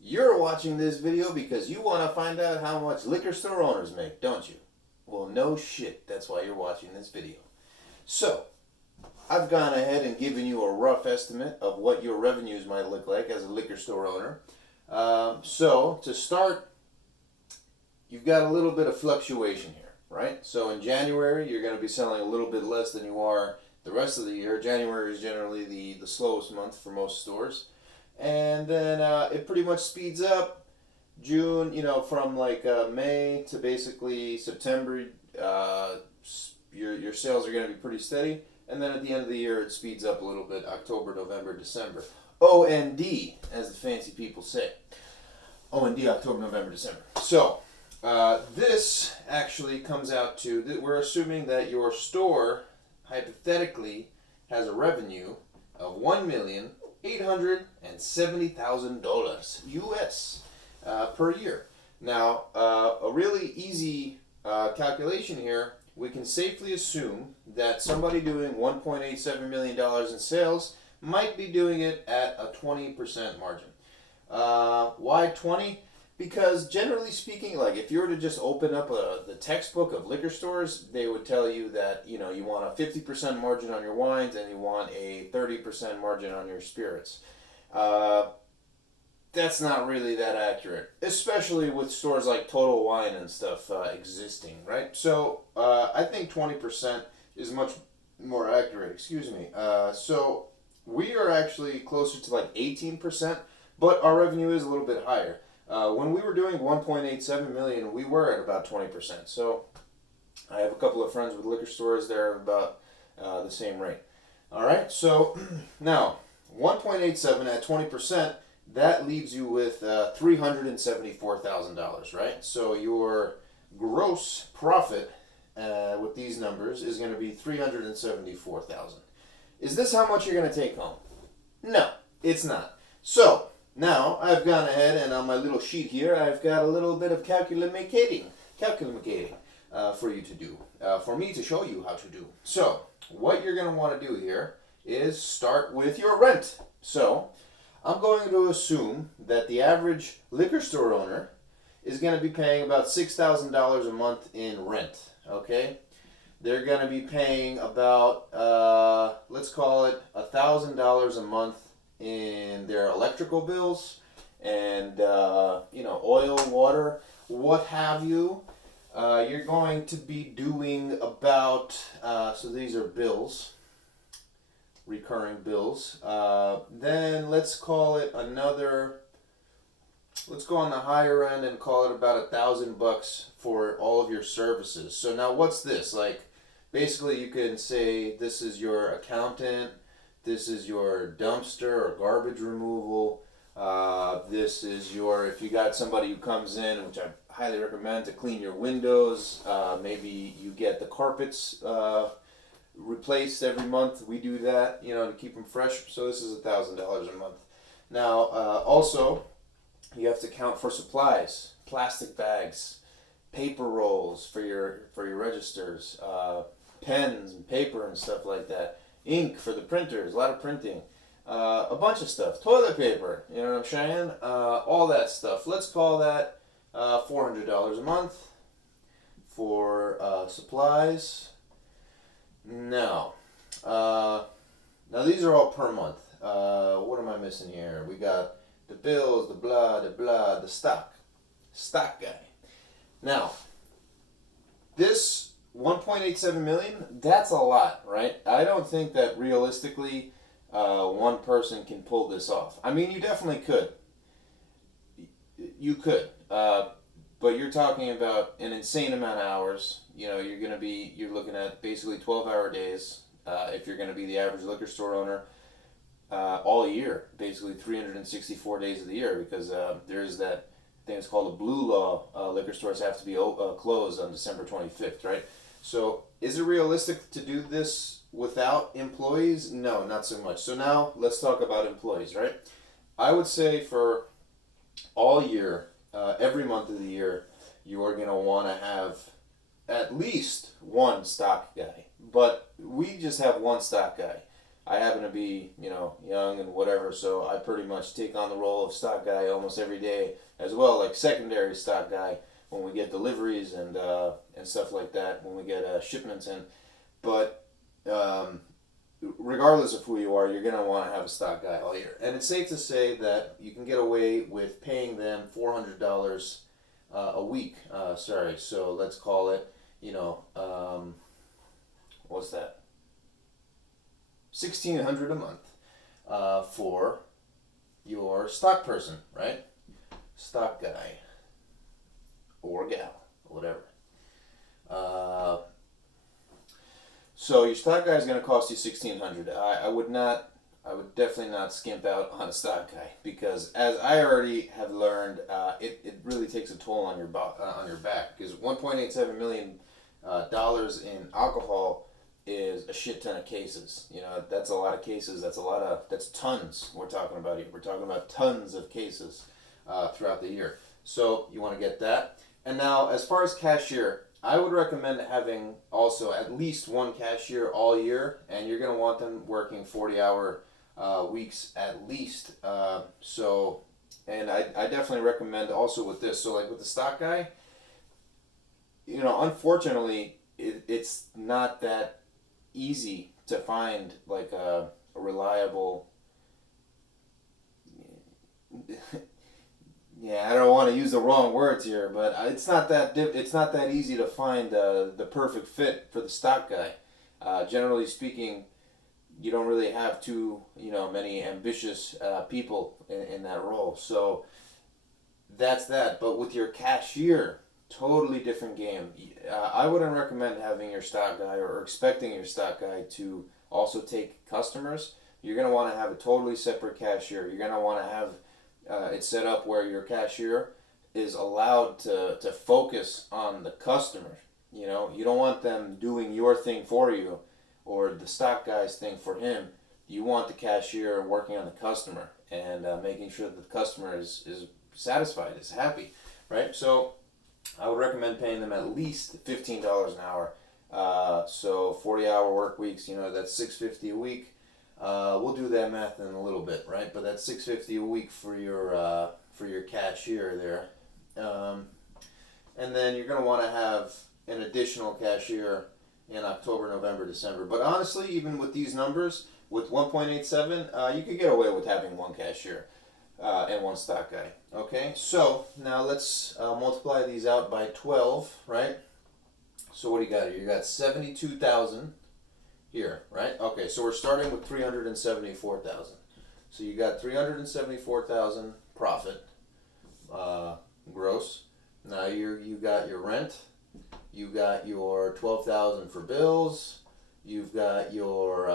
You're watching this video because you want to find out how much liquor store owners make, don't you? Well, no shit. That's why you're watching this video. So, I've gone ahead and given you a rough estimate of what your revenues might look like as a liquor store owner. So, to start, you've got a little bit of fluctuation here, right? So, in January, you're going to be selling a little bit less than you are the rest of the year. January is generally the slowest month for most stores. And then it pretty much speeds up. June, from like May to basically September, your sales are going to be pretty steady. And then at the end of the year, it speeds up a little bit. October, November, December. OND, as the fancy people say. OND, October, November, December. So, this actually comes out to, we're assuming that your store, hypothetically, has a revenue of $1,870,000 US per year. Now, a really easy calculation here, we can safely assume that somebody doing $1.87 million in sales might be doing it at a 20% margin. Why 20? Because generally speaking, like if you were to just open up the textbook of liquor stores, they would tell you that you want a 50% margin on your wines and you want a 30% margin on your spirits. That's not really that accurate, especially with stores like Total Wine and stuff existing, right? So I think 20% is much more accurate. Excuse me. So we are actually closer to like 18%, but our revenue is a little bit higher. When we were doing 1.87 million, we were at about 20%. So I have a couple of friends with liquor stores. They're about the same rate. All right. So now 1.87 at 20%, that leaves you with $374,000, right? So your gross profit with these numbers is going to be $374,000. Is this how much you're going to take home? No, it's not. So now I've gone ahead and on my little sheet here, I've got a little bit of calculating for you to do, for me to show you how to do. So what you're going to want to do here is start with your rent. So I'm going to assume that the average liquor store owner is going to be paying about $6,000 a month in rent, okay? They're going to be paying about, let's call it $1,000 a month in their electrical bills and, oil, water, what have you. You're going to be doing about, so these are bills, recurring bills. Then let's call it let's go on the higher end and call it about $1,000 for all of your services. So now what's this? Like, basically you can say this is your accountant, this is your dumpster or garbage removal, this is if you got somebody who comes in, which I highly recommend, to clean your windows, maybe you get the carpets replaced every month. We do that, to keep them fresh. So this is $1,000 a month. Now, also, you have to count for supplies, plastic bags, paper rolls for your registers, pens and paper and stuff like that, ink for the printers, a lot of printing, a bunch of stuff, toilet paper, you know what I'm saying? All that stuff. Let's call that $400 a month for supplies. Now these are all per month. What am I missing here? We got the bills, the blah, the stock guy. Now, this 1.87 million, that's a lot, right? I don't think that realistically one person can pull this off. I mean, you definitely could. You could. But you're talking about an insane amount of hours. You're looking at basically 12-hour days if you're going to be the average liquor store owner all year, basically 364 days of the year, because there's that thing that's called a blue law. Liquor stores have to be closed on December 25th, right? So is it realistic to do this without employees? No, not so much. So now let's talk about employees, right? I would say for all year, every month of the year, you are going to want to have at least one stock guy. But we just have one stock guy. I happen to be, young and whatever, so I pretty much take on the role of stock guy almost every day as well, like secondary stock guy when we get deliveries and stuff like that, when we get shipments in. But regardless of who you are, you're going to want to have a stock guy all year. And it's safe to say that you can get away with paying them $400 a week. So let's call it, what's that? $1,600 a month for your stock person, right? Stock guy or gal, whatever. So your stock guy is going to cost you $1,600. I would definitely not skimp out on a stock guy, because as I already have learned, it really takes a toll on your back, because $1.87 million dollars in alcohol is a shit ton of cases. That's a lot of cases. That's tons we're talking about here. We're talking about tons of cases throughout the year. So you want to get that. And now, as far as cashier, I would recommend having also at least one cashier all year, and you're going to want them working 40-hour weeks at least. And I definitely recommend also with this. So like with the stock guy, unfortunately, it's not that easy to find like a reliable. Yeah, I don't want to use the wrong words here, but it's not that easy to find the perfect fit for the stock guy. Generally speaking, you don't really have too many ambitious people in that role. So that's that. But with your cashier, totally different game. I wouldn't recommend having your stock guy or expecting your stock guy to also take customers. You're going to want to have a totally separate cashier. You're going to want to have it set up where your cashier is allowed to focus on the customer. You don't want them doing your thing for you or the stock guy's thing for him. You want the cashier working on the customer and making sure that the customer is satisfied, is happy, right? So I would recommend paying them at least $15 an hour. So 40-hour work weeks, that's $650 a week. We'll do that math in a little bit, right? But that's $650 a week for your cashier there. And then you're going to want to have an additional cashier in October, November, December. But honestly, even with these numbers, with 1.87, you could get away with having one cashier and one stock guy. Okay, so now let's multiply these out by 12, right? So what do you got here? You got 72,000 here, right? Okay, so we're starting with 374,000. So you got 374,000 profit, gross. Now you got your rent, you got your 12,000 for bills, you've got your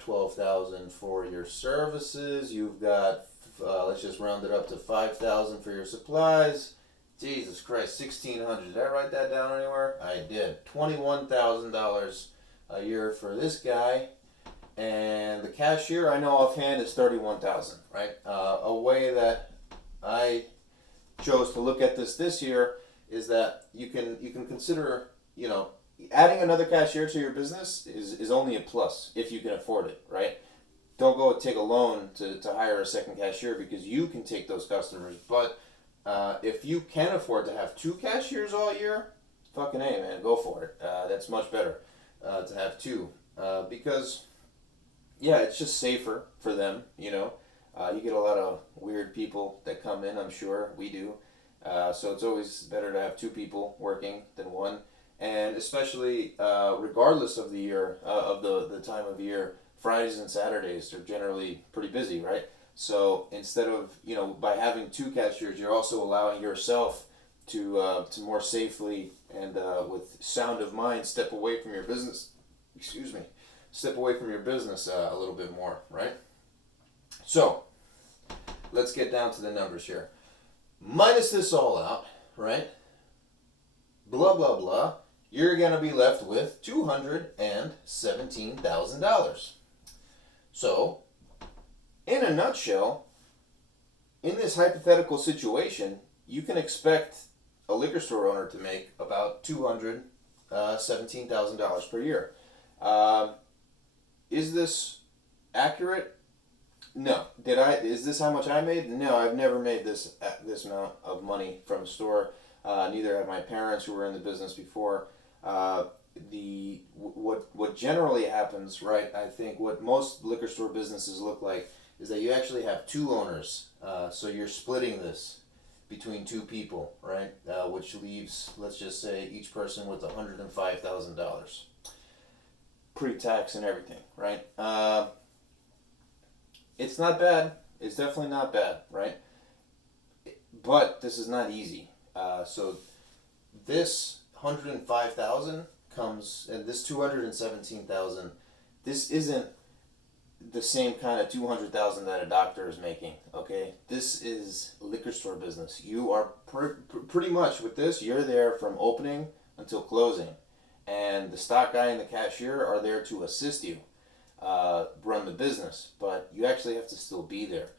12,000 for your services, you've got let's just round it up to 5,000 for your supplies. Jesus Christ, 1,600. Did I write that down anywhere? I did. $21,000 a year for this guy, and the cashier I know offhand is 31,000. Right. A way that I chose to look at this year is that you can consider adding another cashier to your business is only a plus if you can afford it. Right. Don't go take a loan to hire a second cashier, because you can take those customers. But if you can afford to have two cashiers all year, fucking A, man, go for it. That's much better to have two. Because, yeah, it's just safer for them, You get a lot of weird people that come in, I'm sure. We do. So it's always better to have two people working than one. And especially regardless of the year, of the time of year, Fridays and Saturdays are generally pretty busy, right? So instead of, by having two cashiers, you're also allowing yourself to more safely and with sound of mind step away from your business. Step away from your business a little bit more, right? So let's get down to the numbers here. Minus this all out, right? Blah, blah, blah. You're going to be left with $217,000. So, in a nutshell, in this hypothetical situation, you can expect a liquor store owner to make about $217,000 per year. Is this Accurate? No. Is this how much I made? No, I've never made this amount of money from a store. Neither have my parents, who were in the business before. What generally happens, right? I think what most liquor store businesses look like is that you actually have two owners. So you're splitting this between two people, right? Which leaves, let's just say, each person with $105,000 pre-tax and everything, right? It's not bad. It's definitely not bad, right? But this is not easy. So this 105,000 comes, and this 217,000. This isn't the same kind of 200,000 that a doctor is making. Okay, this is liquor store business. You are pretty much with this. You're there from opening until closing, and the stock guy and the cashier are there to assist you run the business. But you actually have to still be there.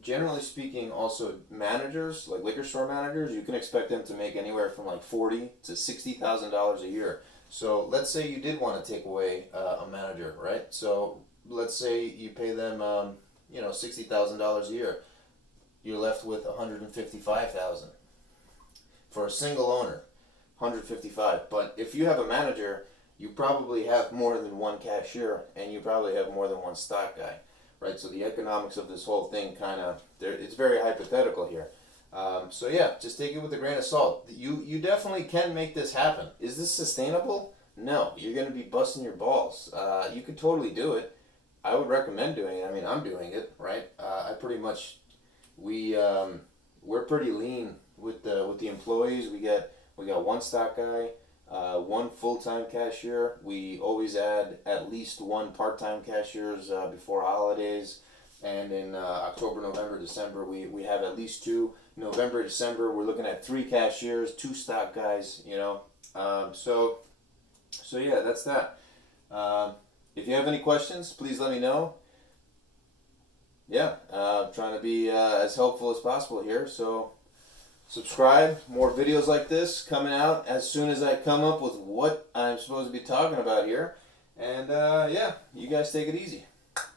Generally speaking, also managers, like liquor store managers, you can expect them to make anywhere from like $40,000 to $60,000 a year. So let's say you did want to take away a manager, right? So let's say you pay them, $60,000 a year. You're left with $155,000 for a single owner. $155,000. But if you have a manager, you probably have more than one cashier, and you probably have more than one stock guy. Right, so the economics of this whole thing it's very hypothetical here. So yeah, just take it with a grain of salt. You definitely can make this happen. Is this sustainable? No, you're going to be busting your balls. You could totally do it. I would recommend doing it. I mean, I'm doing it, right? We're pretty lean with the employees. We got one stock guy, one full-time cashier. We always add at least one part-time cashiers before holidays, and in October, November, December we have at least two. November, December we're looking at 3 cashiers, 2 stock guys. So yeah, that's that. If you have any questions, please let me know. Yeah, trying to be as helpful as possible here. So subscribe. More videos like this coming out as soon as I come up with what I'm supposed to be talking about here. And yeah, you guys take it easy.